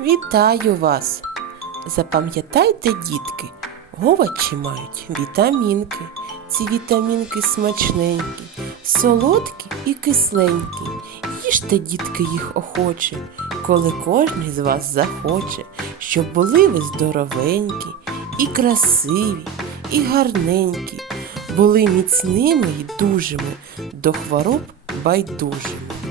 Вітаю вас! Запам'ятайте, дітки, овочі мають вітамінки. Ці вітамінки смачненькі, солодкі і кисленькі. Їжте, дітки, їх охоче, коли кожний з вас захоче, щоб були ви здоровенькі, і красиві, і гарненькі, були міцними і дужими, до хвороб байдужими.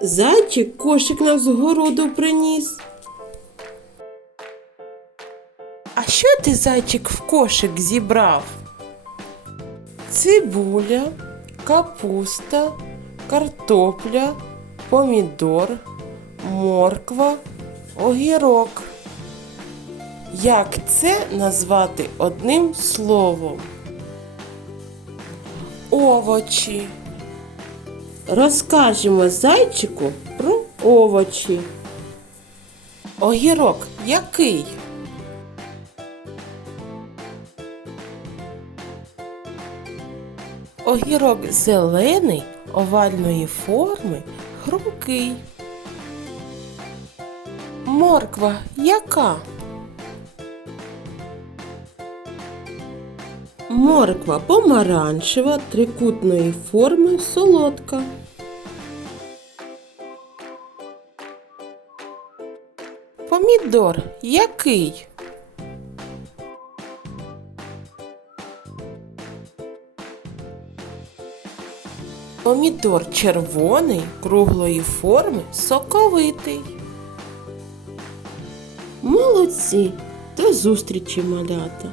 Зайчик кошик нам з городу приніс. А що ти, зайчик, в кошик зібрав? Цибуля, капуста, картопля, помідор, морква, огірок. Як це назвати одним словом? Овочі. Розкажемо зайчику про овочі. Огірок який? Огірок зелений, овальної форми, хрумкий. Морква яка? Морква помаранчева, трикутної форми, солодка. Помідор який? Помідор червоний, круглої форми, соковитий. Молодці! До зустрічі, малята!